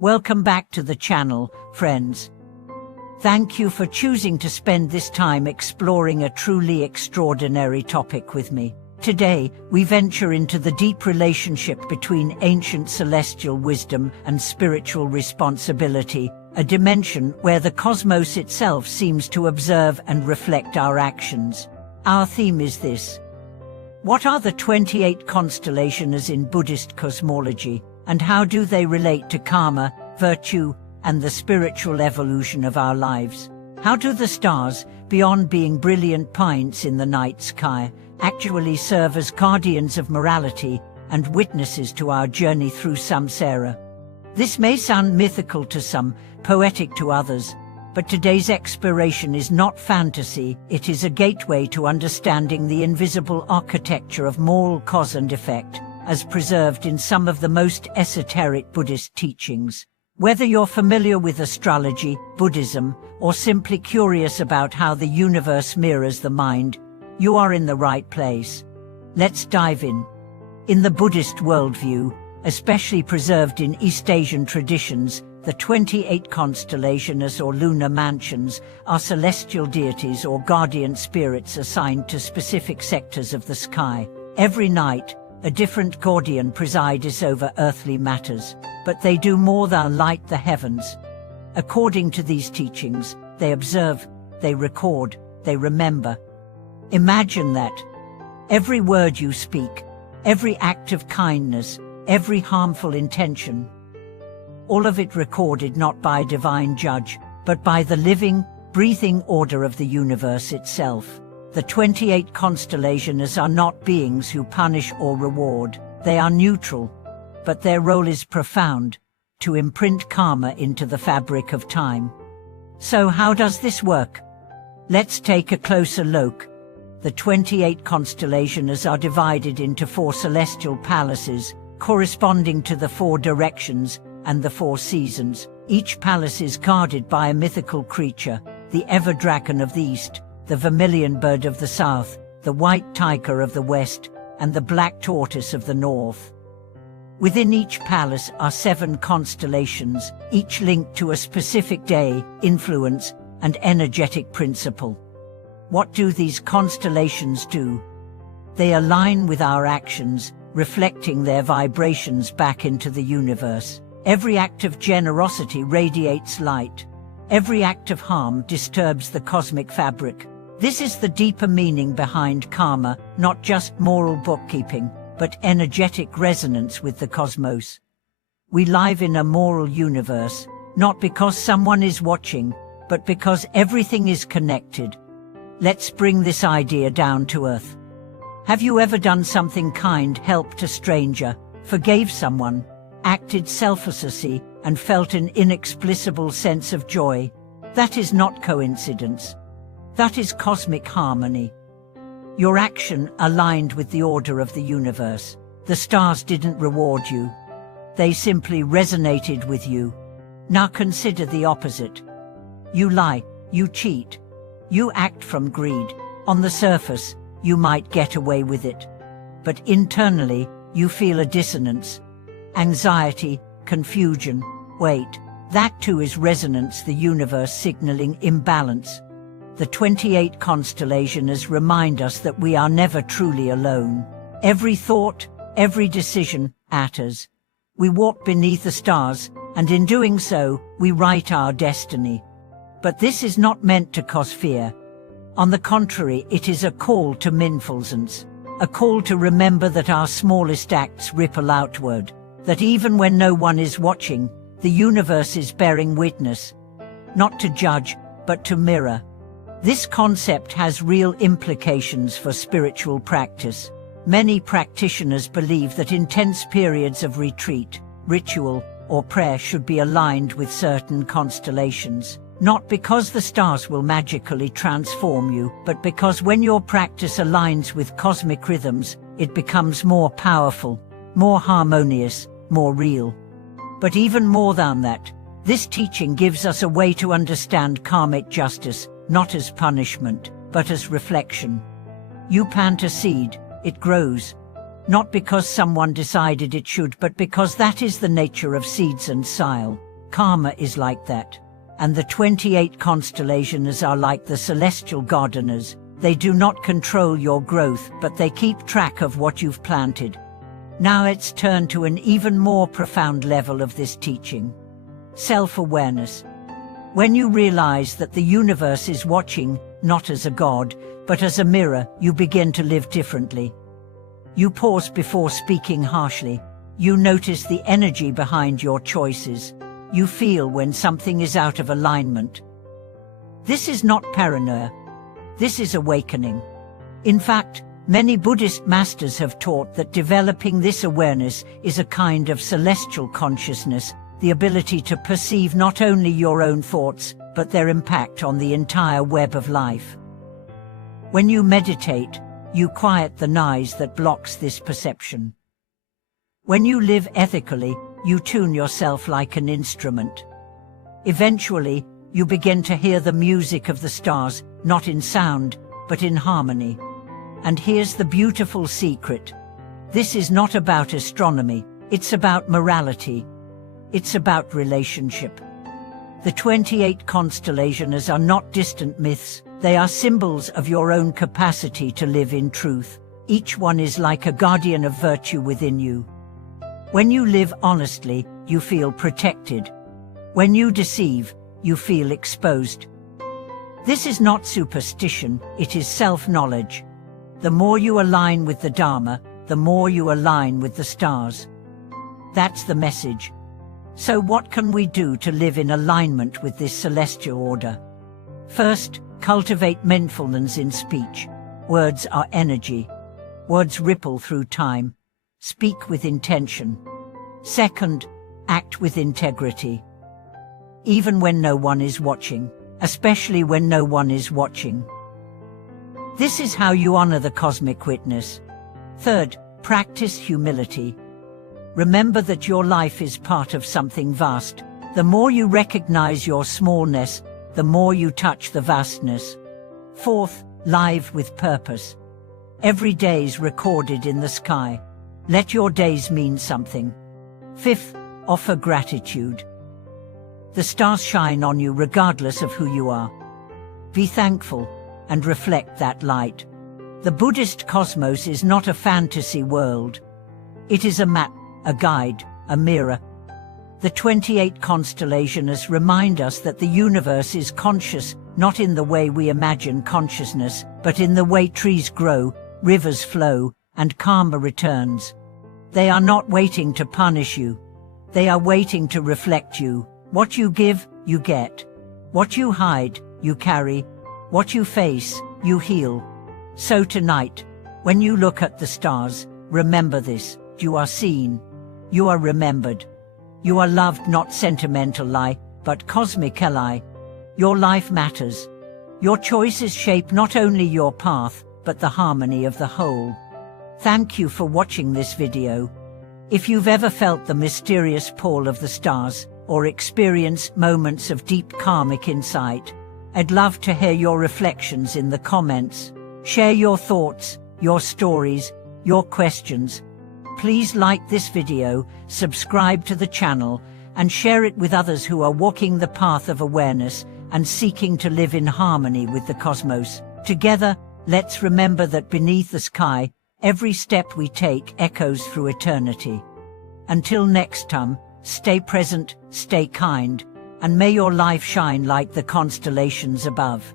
Welcome back to the channel, friends. Thank you for choosing to spend this time exploring a truly extraordinary topic with me. Today, we venture into the deep relationship between ancient celestial wisdom and spiritual responsibility, a dimension where the cosmos itself seems to observe and reflect our actions. Our theme is this: what are the 28 constellations in Buddhist cosmology, and how do they relate to karma, virtue, and the spiritual evolution of our lives? How do the stars, beyond being brilliant points in the night sky, actually serve as guardians of morality and witnesses to our journey through samsara? This may sound mythical to some, poetic to others, but today's exploration is not fantasy, it is a gateway to understanding the invisible architecture of moral cause and effect, as preserved in some of the most esoteric Buddhist teachings. Whether you're familiar with astrology, Buddhism, or simply curious about how the universe mirrors the mind, you are in the right place. Let's dive in. In the Buddhist worldview, especially preserved in East Asian traditions, the 28 constellations or lunar mansions are celestial deities or guardian spirits assigned to specific sectors of the sky. Every night, a different guardian presides over earthly matters, but they do more than light the heavens. According to these teachings, they observe, they record, they remember. Imagine that. Every word you speak, every act of kindness, every harmful intention, all of it recorded not by a divine judge, but by the living, breathing order of the universe itself. The 28 constellations are not beings who punish or reward. They are neutral, but their role is profound, to imprint karma into the fabric of time. So how does this work? Let's take a closer look. The 28 constellations are divided into 4 celestial palaces, corresponding to the 4 directions and the 4 seasons. Each palace is guarded by a mythical creature: the ever-dragon of the east, the vermilion bird of the south, the white tiger of the west, and the black tortoise of the north. Within each palace are 7 constellations, each linked to a specific day, influence, and energetic principle. What do these constellations do? They align with our actions, reflecting their vibrations back into the universe. Every act of generosity radiates light. Every act of harm disturbs the cosmic fabric. This is the deeper meaning behind karma, not just moral bookkeeping, but energetic resonance with the cosmos. We live in a moral universe, not because someone is watching, but because everything is connected. Let's bring this idea down to earth. Have you ever done something kind, helped a stranger, forgave someone, acted selflessly, and felt an inexplicable sense of joy? That is not coincidence. That is cosmic harmony. Your action aligned with the order of the universe. The stars didn't reward you. They simply resonated with you. Now consider the opposite. You lie, you cheat, you act from greed. On the surface, you might get away with it. But internally, you feel a dissonance. Anxiety, confusion, wait. That too is resonance, the universe signaling imbalance. The 28 constellations remind us that we are never truly alone. Every thought, every decision matters. We walk beneath the stars, and in doing so, we write our destiny. But this is not meant to cause fear. On the contrary, it is a call to mindfulness, a call to remember that our smallest acts ripple outward, that even when no one is watching, the universe is bearing witness, not to judge, but to mirror. This concept has real implications for spiritual practice. Many practitioners believe that intense periods of retreat, ritual, or prayer should be aligned with certain constellations. Not because the stars will magically transform you, but because when your practice aligns with cosmic rhythms, it becomes more powerful, more harmonious, more real. But even more than that, this teaching gives us a way to understand karmic justice, not as punishment, but as reflection. You plant a seed, it grows. Not because someone decided it should, but because that is the nature of seeds and soil. Karma is like that. And the 28 constellations are like the celestial gardeners. They do not control your growth, but they keep track of what you've planted. Now let's turn to an even more profound level of this teaching. Self-awareness. When you realize that the universe is watching, not as a god, but as a mirror, you begin to live differently. You pause before speaking harshly. You notice the energy behind your choices. You feel when something is out of alignment. This is not paranoia. This is awakening. In fact, many Buddhist masters have taught that developing this awareness is a kind of celestial consciousness, the ability to perceive not only your own thoughts, but their impact on the entire web of life. When you meditate, you quiet the noise that blocks this perception. When you live ethically, you tune yourself like an instrument. Eventually, you begin to hear the music of the stars, not in sound, but in harmony. And here's the beautiful secret. This is not about astronomy, it's about morality. It's about relationship. The 28 constellations are not distant myths, they are symbols of your own capacity to live in truth. Each one is like a guardian of virtue within you. When you live honestly, you feel protected. When you deceive, you feel exposed. This is not superstition, it is self-knowledge. The more you align with the Dharma, the more you align with the stars. That's the message. So what can we do to live in alignment with this celestial order? First, cultivate mindfulness in speech. Words are energy. Words ripple through time. Speak with intention. Second, act with integrity. Even when no one is watching, especially when no one is watching. This is how you honor the cosmic witness. Third, practice humility. Remember that your life is part of something vast. The more you recognize your smallness, the more you touch the vastness. Fourth, live with purpose. Every day is recorded in the sky. Let your days mean something. Fifth, offer gratitude. The stars shine on you regardless of who you are. Be thankful and reflect that light. The Buddhist cosmos is not a fantasy world. It is a map, a guide, a mirror. The 28 constellations remind us that the universe is conscious, not in the way we imagine consciousness, but in the way trees grow, rivers flow, and karma returns. They are not waiting to punish you. They are waiting to reflect you. What you give, you get. What you hide, you carry. What you face, you heal. So tonight, when you look at the stars, remember this: you are seen. You are remembered. You are loved, not sentimentally, but cosmically. Your life matters. Your choices shape not only your path, but the harmony of the whole. Thank you for watching this video. If you've ever felt the mysterious pull of the stars, or experienced moments of deep karmic insight, I'd love to hear your reflections in the comments. Share your thoughts, your stories, your questions. Please like this video, subscribe to the channel, and share it with others who are walking the path of awareness and seeking to live in harmony with the cosmos. Together, let's remember that beneath the sky, every step we take echoes through eternity. Until next time, stay present, stay kind, and may your life shine like the constellations above.